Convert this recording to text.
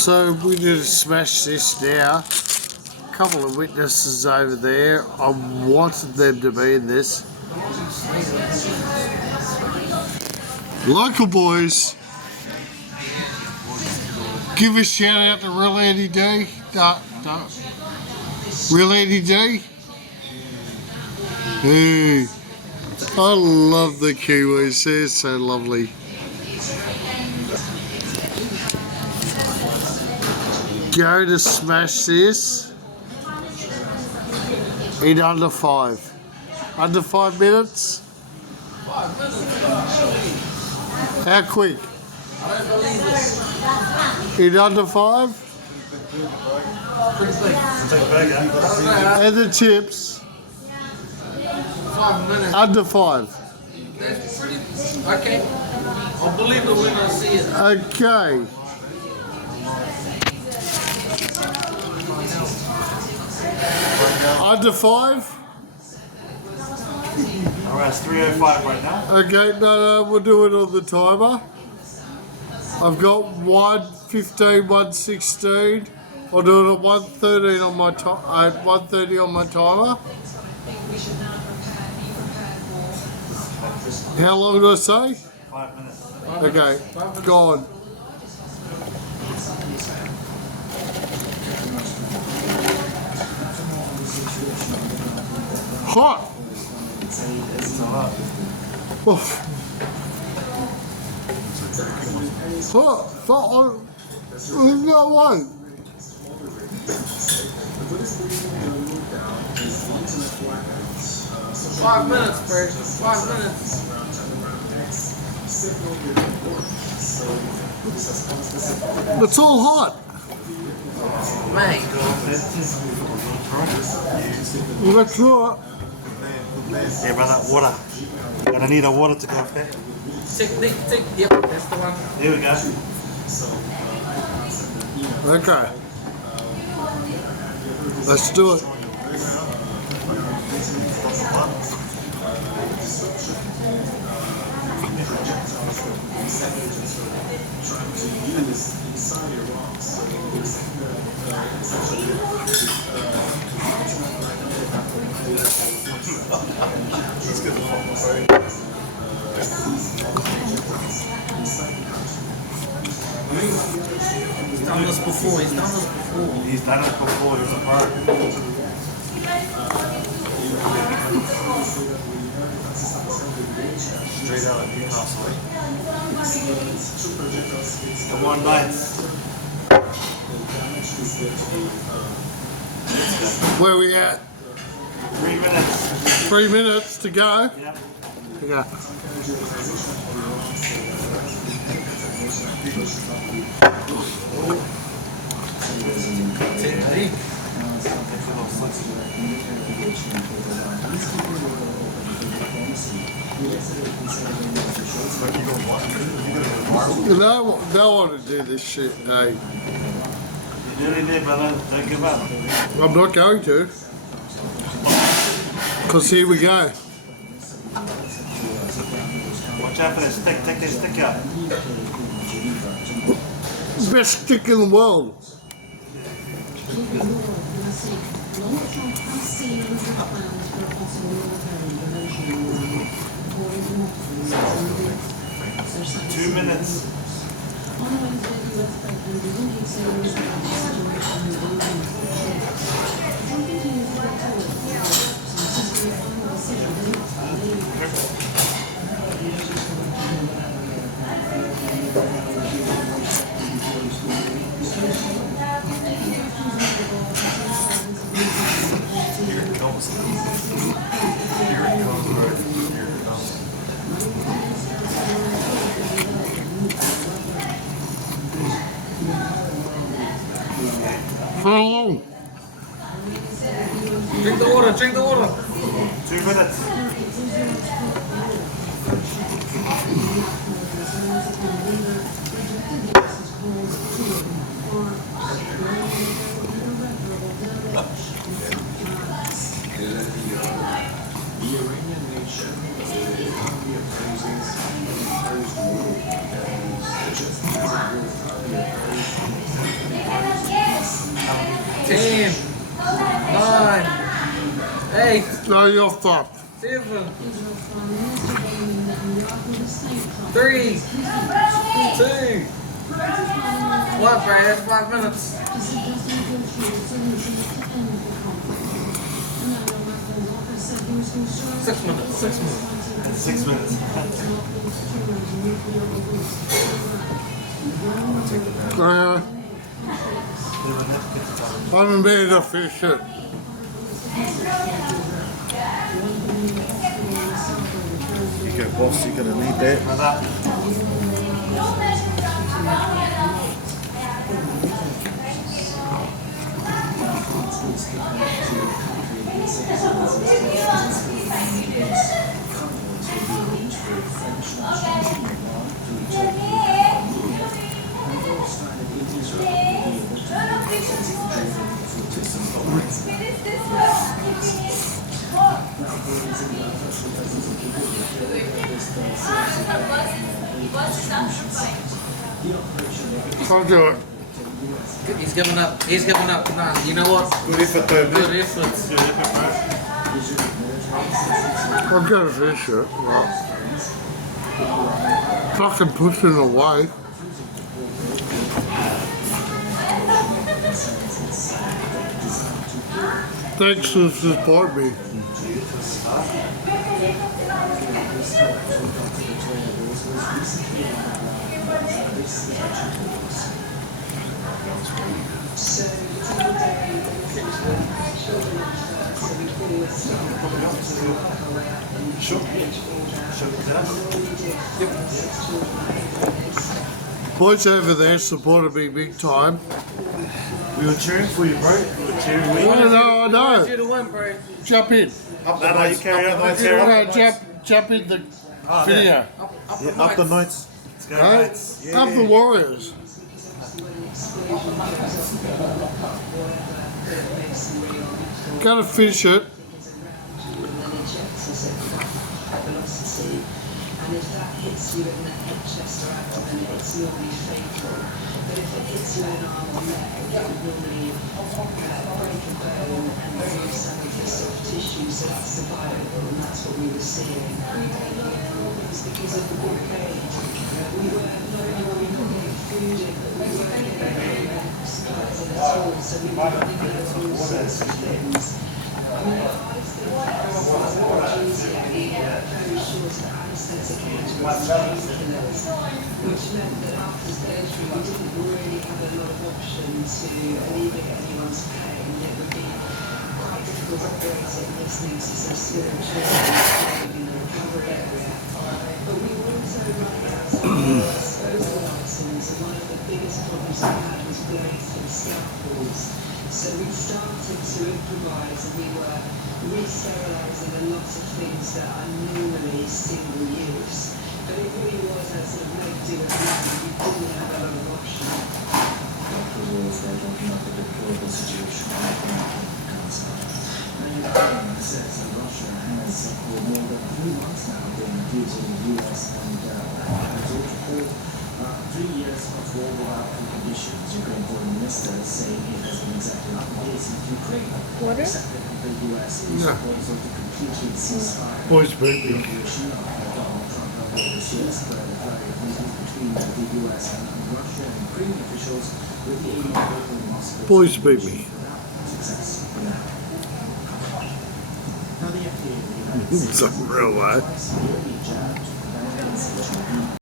So we need to smash this now. A couple of witnesses over there. I wanted them to be in this. Local boys. Give a shout out to Real Andy D. Real Andy D. Hey, I love the Kiwis. They're so lovely. Go to smash this in under 5. Under 5 minutes? 5 minutes? How quick? I don't believe it. In under 5? Pretty quick. And the chips? 5 minutes. Under 5. That's pretty. Okay. I'll believe it when I see it. Okay. Under 5? Alright, it's 3:05 right now. Okay, no, we'll do it on the timer. I've got 1:15, 1:16. I'll do it at 1:13 on my at 1:30 on my timer. How long do I say? 5 minutes. Okay, gone. Hot. Oh. Hot. No one. 5 minutes, Bert. 5 minutes. It's all hot. Mate. You got through it. Yeah, brother, water. Gonna need a water to go up there. Tick. Yep, that's the one. There we go. Okay. Let's do it. He's done this before. He's done it before, he's a pro. Straight out of Newcastle. Come on, Knights. Where we at? 3 minutes. 3 minutes to go. Yep. Yeah. No one to do this shit, hey. You're nearly there, brother. Don't give up. I'm not going to. Because here we go. Watch out for that stick. Take that stick out. Best stick in the world. Two minutes. Here it comes. Here it comes, bro. Here it comes. How long? Drink the water. 2 minutes. 10, 9, 8, No, you're fucked. 7, 3, 2, 1, Brad. That's 5 minutes. Six minutes. 6 minutes. I'm a man of fish it. You go, boss, you're gonna need that. I'll do it. He's giving up. He's giving up. Nah, you know what? Good effort, though, mate. Good effort. I'm gonna fish it. Right. Fucking pushing away. Thanks for supporting me. Boys over there supported me big time. We were cheering for you, bro. We were cheering for you. I know. You to win, bro. Jump in. Up the nights, carry on, nights, carry on. Jump in the video. Yeah, up the nights. Let's go, Right? nights. Yeah. Up the Warriors. Gotta finish it. And if that hits you in the head, chest or abdomen, it's normally fatal. But if it hits you in arm or leg, it would normally break a bone and remove some of the soft tissue, so that's survivable, and that's what we were seeing. Problems because of the blockade. We weren't getting food in, but we weren't getting any medical supplies in at all, so we were running out of all sorts of things. I mean, the hardest thing for us was analgesia. We were very short of anesthetic agents and painkillers, which meant that after surgery we didn't really have a lot of options to alleviate anyone's pain. It would be quite difficult operating, listening to some spiritual in the recovery area. But we were also running out of disposable items, and one of the biggest problems we had was blades and scalpels. So we started to improvise, and we were re-sterilising a lot of things that are normally single use. But it really was a sort of make do with nothing. We didn't have a lot of options. Doctors always said open up a deplorable situation like cancer. Many government says that Russia has for more than 3 months now been accusing the US and has also 3 years of war without preconditions. Ukraine foreign minister is saying it has been exactly like this in Ukraine. Water? Except that the US is proposal to completely ceasefire. Boys, baby. The operation of Donald Trump earlier this year spread a very meetings between the US and Russia and Ukrainian officials with the aim of opening Moscow. Boys, baby. Success for now. Now the FDA in the United It's States real life. twice yearly jab to prevent